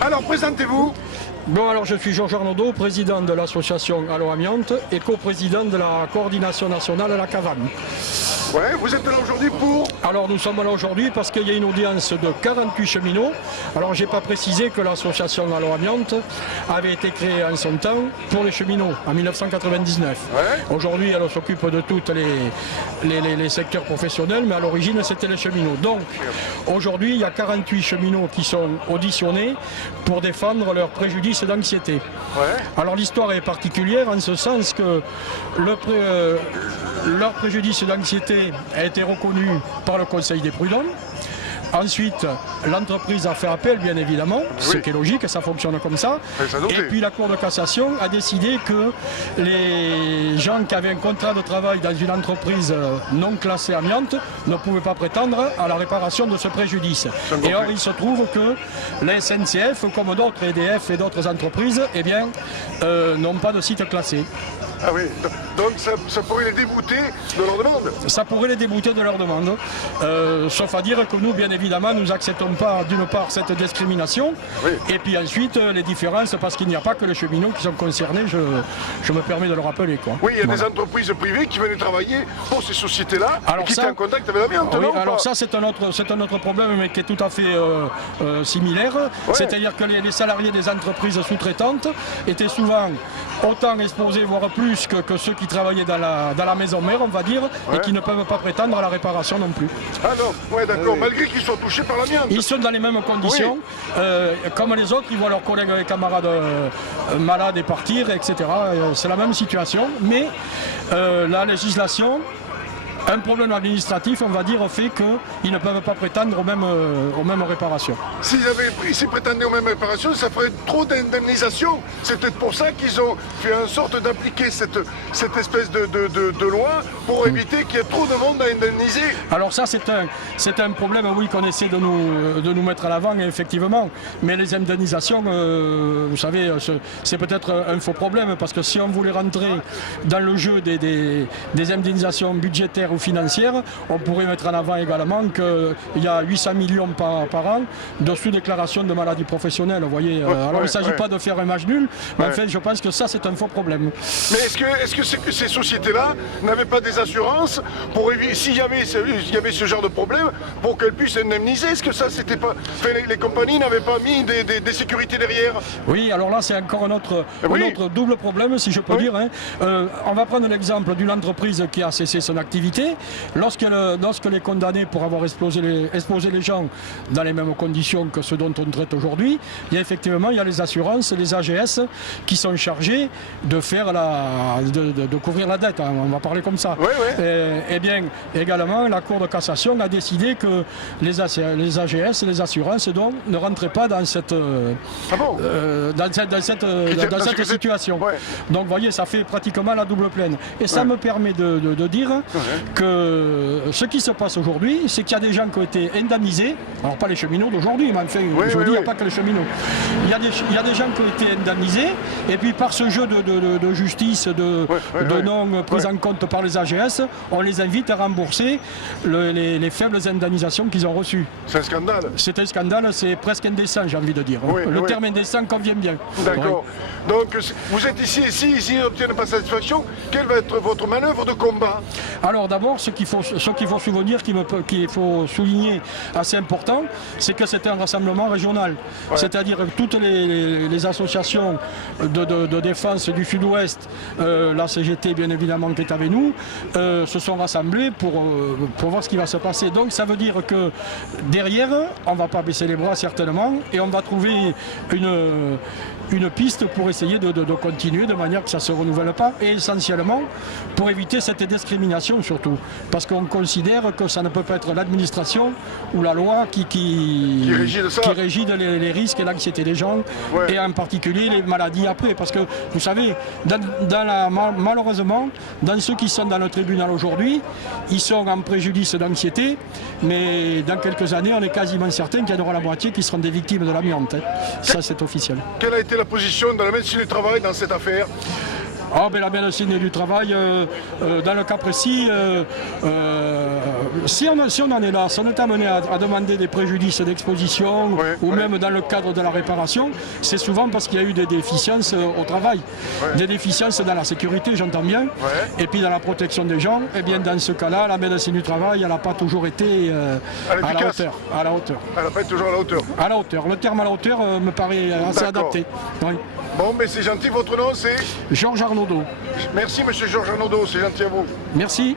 Alors, présentez-vous. Bon, alors je suis Georges Arnaudot, président de l'association Allo Amiante et coprésident de la coordination nationale à la Cavanne. Ouais, vous êtes là aujourd'hui pour... Alors nous sommes là aujourd'hui parce qu'il y a une audience de 48 cheminots. Alors j'ai pas précisé que l'association Allo Amiante avait été créée en son temps pour les cheminots en 1999. Ouais. Aujourd'hui elle s'occupe de tous les secteurs professionnels, mais à l'origine c'était les cheminots. Donc aujourd'hui il y a 48 cheminots qui sont auditionnés pour défendre leur préjudice d'anxiété. Ouais. Alors l'histoire est particulière en ce sens que leur préjudice d'anxiété a été reconnu par le Conseil des prud'hommes. Ensuite, l'entreprise a fait appel, bien évidemment, ce qui est logique, ça fonctionne comme ça. Et puis la Cour de cassation a décidé que les gens qui avaient un contrat de travail dans une entreprise non classée amiante ne pouvaient pas prétendre à la réparation de ce préjudice. Et or, il se trouve que la SNCF, comme d'autres EDF et d'autres entreprises, eh bien, n'ont pas de site classé. Ah oui, donc ça pourrait les débouter de leur demande. Ça pourrait les débouter de leur demande. Sauf à dire que nous, bien évidemment, nous n'acceptons pas d'une part cette discrimination, et puis ensuite les différences, parce qu'il n'y a pas que les cheminots qui sont concernés, je me permets de le rappeler. Quoi. Oui, il y a des entreprises privées qui venaient travailler pour ces sociétés-là, qui étaient en contact avec l'amiante. Oui, alors ça c'est un autre problème, mais qui est tout à fait similaire. Ouais. C'est-à-dire que les salariés des entreprises sous-traitantes étaient souvent autant exposés, voire plus, que ceux qui travaillaient dans la maison mère, on va dire, et qui ne peuvent pas prétendre à la réparation non plus. Ah non, ouais, d'accord, malgré qu'ils soient touchés par l'amiante. Ils sont dans les mêmes conditions, comme les autres, ils voient leurs collègues et camarades malades et partir, etc. C'est la même situation, mais la législation, un problème administratif, on va dire, fait qu'ils ne peuvent pas prétendre aux mêmes réparations. S'ils prétendaient aux mêmes réparations, ça ferait trop d'indemnisation. C'est peut-être pour ça qu'ils ont fait en sorte d'appliquer cette espèce de loi pour éviter qu'il y ait trop de monde à indemniser. Alors ça, c'est un problème, oui, qu'on essaie de nous mettre à l'avant, effectivement. Mais les indemnisations, vous savez, c'est peut-être un faux problème, parce que si on voulait rentrer dans le jeu des indemnisations budgétaires ou financières, on pourrait mettre en avant également qu'il y a 800 millions par an de sous-déclaration de maladies professionnelles. Vous voyez, alors il ne s'agit pas de faire un match nul, mais en fait, je pense que ça, c'est un faux problème. Mais est-ce que ces sociétés-là n'avaient pas des assurances pour éviter, s'il y avait ce genre de problème, pour qu'elles puissent indemniser? Est-ce que ça, c'était pas... les compagnies n'avaient pas mis des sécurités derrière? Oui, alors là, c'est encore un autre double problème, si je peux dire. Hein. On va prendre l'exemple d'une entreprise qui a cessé son activité. Lorsque les condamnés pour avoir exposé les gens dans les mêmes conditions que ceux dont on traite aujourd'hui, il y a les assurances, les AGS, qui sont chargés de faire de couvrir la dette, hein, on va parler comme ça. Et bien, également, la Cour de cassation a décidé que les AGS et les assurances donc, ne rentraient pas dans cette situation. Donc, vous voyez, ça fait pratiquement la double peine. Et ça me permet de dire que ce qui se passe aujourd'hui, c'est qu'il y a des gens qui ont été indemnisés, alors pas les cheminots d'aujourd'hui, mais enfin, je vous dis, il n'y a pas que les cheminots. Il y a des gens qui ont été indemnisés, et puis par ce jeu de justice, de non prise en compte par les AGS, on les invite à rembourser les faibles indemnisations qu'ils ont reçues. C'est un scandale. C'est un scandale, c'est presque indécent, j'ai envie de dire. Le terme indécent convient bien. D'accord. Donc, vous êtes ici, s'ils n'obtiennent pas satisfaction, quelle va être votre manœuvre de combat? Alors d'abord, ce qu'il faut souligner assez important, c'est que c'est un rassemblement régional. C'est-à-dire que toutes les associations de défense du Sud-Ouest, la CGT bien évidemment qui est avec nous, se sont rassemblées pour voir ce qui va se passer. Donc ça veut dire que derrière, on ne va pas baisser les bras certainement, et on va trouver une piste pour essayer de continuer de manière que ça ne se renouvelle pas, et essentiellement pour éviter cette discrimination surtout. Parce qu'on considère que ça ne peut pas être l'administration ou la loi qui régit les risques et l'anxiété des gens, et en particulier les maladies après. Parce que vous savez, malheureusement, dans ceux qui sont dans le tribunal aujourd'hui, ils sont en préjudice d'anxiété, mais dans quelques années, on est quasiment certain qu'il y en aura la moitié qui seront des victimes de l'amiante. Ça, c'est officiel. Quelle a été la position de la médecine du travail dans cette affaire? Ah ben la médecine du travail, dans le cas précis, si on en est là, si on est amené à demander des préjudices d'exposition ou même dans le cadre de la réparation, c'est souvent parce qu'il y a eu des déficiences au travail, des déficiences dans la sécurité, j'entends bien, et puis dans la protection des gens. Et bien dans ce cas-là, la médecine du travail, elle n'a pas toujours été à la hauteur. Elle n'a pas été toujours à la hauteur. À la hauteur. Le terme à la hauteur me paraît assez adapté. Oui. Bon, mais c'est gentil, votre nom c'est Georges Arnaudot. Merci monsieur Georges Arnaudot, c'est gentil à vous. Merci.